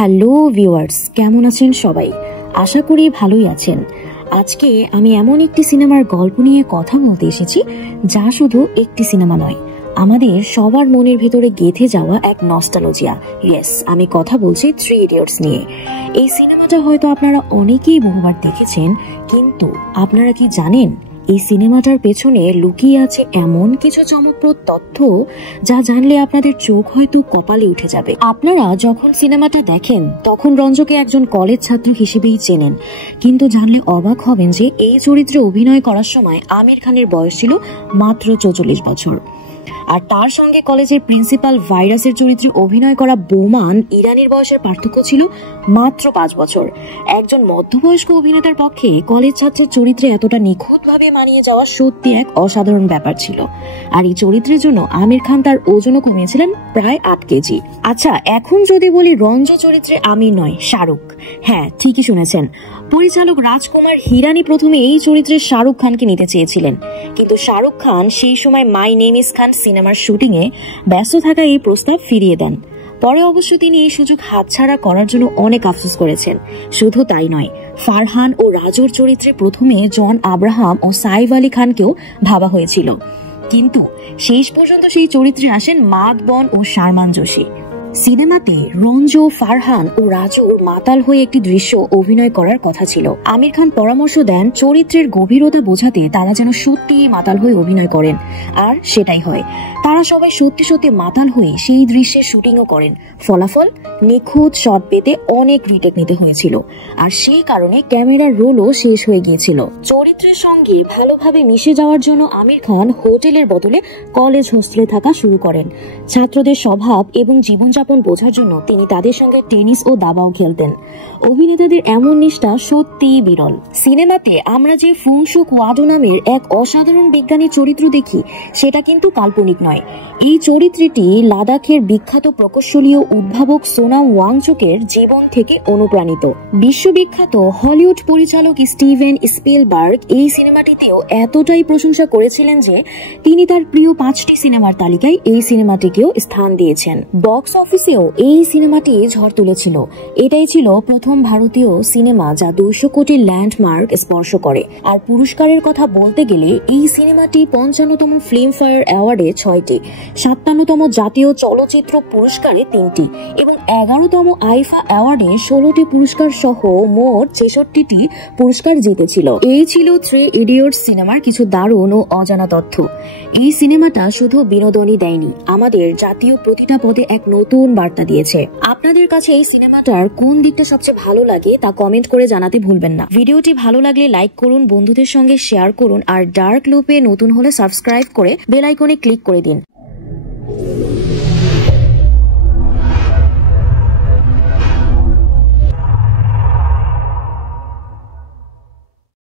Hello viewers, কেমন আছেন সবাই? আশা করি ভালোই আছেন। আজকে আমি এমন একটি সিনেমার গল্প নিয়ে কথা বলতে এসেছি যা শুধু একটি সিনেমা নয়, আমাদের সবার মনের ভিতরে গেঁথে যাওয়া এক নস্টালজিয়া। ইয়েস, আমি কথা বলছি 3 ইডিয়টস নিয়ে। এই সিনেমাটা হয়তো আপনারা অনেকেই বহুবার দেখেছেন, কিন্তু আপনারা কি জানেন এই সিনেমাটার পেছনে লুকিয়ে আছে এমন কিছু চমকপ্রদ তথ্য যা জানলে আপনাদের চোখ হয়তো কপালে উঠে যাবে। আপনারা যখন সিনেমাটা দেখেন তখন রঞ্জকে একজন কলেজ ছাত্র হিসেবেই চেনেন, কিন্তু জানলে অবাক হবেন যে এই চরিত্রে অভিনয় করার সময় আমির খানের বয়স ছিল মাত্র 44 বছর। আর তার সঙ্গে কলেজের প্রিন্সিপাল ভাইরাসের চরিত্রে অভিনয় করা বোমান ইরানির বয়সের পার্থক্য ছিল মাত্র 5 বছর। একজন মধ্যবয়স্ক অভিনেতার পক্ষে কলেজ ছাত্রের চরিত্রে এতটা নিখুঁতভাবে মানিয়ে যাওয়া সত্যি এক অসাধারণ ব্যাপার ছিল। আর এই চরিত্রের জন্য আমির খান তার ওজনও কমিয়েছিলেন প্রায় 8 কেজি। আচ্ছা, এখন যদি বলি রঞ্জ চরিত্রে আমির নয়, শাহরুখ। হ্যাঁ, ঠিকই শুনেছেন। পরিচালক রাজকুমার হিরানি প্রথমে এই চরিত্রে শাহরুখ খানকে নিতে চেয়েছিলেন, কিন্তু শাহরুখ খান সেই সময় মাই নেম ইজ খান সিনেমার শুটিং এ ব্যস্ত থাকা এই প্রস্তাব ফিরিয়ে দেন। পরে অবশ্য তিনি এই সুযোগ হাতছাড়া করার জন্য অনেক আফসোস করেছেন। শুধু তাই নয়, ফারহান ও রাজুর চরিত্রে প্রথমে জন আব্রাহাম ও সাইফ আলী খানকেও ভাবা হয়েছিল, কিন্তু শেষ পর্যন্ত সেই চরিত্রে আসেন মাধবন ও শারমান জোশী। সিনেমাতে রঞ্জ, ফারহান ও রাজুর মাতাল হয়ে একটি দৃশ্য অভিনয় করার কথা ছিল। আমির খান পরামর্শ দেন চরিত্রের গভীরতা বোঝাতে তারা যেন সত্যি মাতাল হয়ে অভিনয় করেন, আর সেটাই হয়। তারা সবাই সত্যি সত্যি মাতাল হয়ে সেই দৃশ্যের শুটিংও করেন। ফলাফল, নিখুঁত শট পেতে অনেক রিটেক নিতে হয়েছিল, আর সেই কারণে ক্যামেরার রোলও শেষ হয়ে গিয়েছিল। চরিত্রের সঙ্গে ভালোভাবে মিশে যাওয়ার জন্য আমির খান হোটেলের বদলে কলেজ হোস্টেলে থাকা শুরু করেন। ছাত্রদের স্বভাব এবং জীবনযাপন বোঝার জন্য তিনি তাদের সঙ্গে টেনিস ও দাবাও খেলতেন। অভিনেতাদের এমন নিষ্ঠা সত্যিই বিরল। সিনেমাতে আমরা যে ফুংসুক ওয়াডো নামের এক অসাধারণ বিজ্ঞানী চরিত্র দেখি, সেটা কিন্তু কাল্পনিক নয়। এই চরিত্রটি লাদাখের বিখ্যাত প্রকৌশলী ও উদ্ভাবক সোনাম ওয়াংচুকের জীবন থেকে অনুপ্রাণিত। বিশ্ববিখ্যাত হলিউড পরিচালক স্টিভেন স্পিলবার্গ এই সিনেমাটিতেও এতটাই প্রশংসা করেছিলেন যে তিনি তার প্রিয় 5টি সিনেমার তালিকায় এই সিনেমাটিকেও স্থান দিয়েছেন। বক্স অফিসেও এই সিনেমাটি ঝড় তুলেছিল। এটাই ছিল প্রথম ভারতীয় সিনেমা যা 200 কোটি ল্যান্ডমার্ক স্পর্শ করে। আর পুরস্কারের কথা বলতে গেলে এই সিনেমাটি 55তম ফিল্মফেয়ার অ্যাওয়ার্ডে 6টি, 57তম জাতীয় চলচ্চিত্র পুরস্কারে 3টি এবং 11তম আইফা অ্যাওয়ার্ডে 16টি পুরস্কার সহ মোট 66টি পুরস্কার জিতেছিল। এই ছিল 3 ইডিয়টস সিনেমার কিছু দারুণ ও অজানা তথ্য। এই সিনেমাটা শুধু বিনোদনই দেয়নি, আমাদের জাতীয় প্রতিটা পদে এক নতুন বার্তা দিয়েছে। আপনাদের কাছে এই সিনেমাটার কোন দিকটা সবচেয়ে ভালো লাগে তা কমেন্ট করে জানাতে ভুলবেন না। ভিডিওটি ভালো লাগলে লাইক করুন, বন্ধুদের সঙ্গে শেয়ার করুন, আর ডার্ক লুপে নতুন হলে সাবস্ক্রাইব করে বেল আইকনে ক্লিক করে দিন।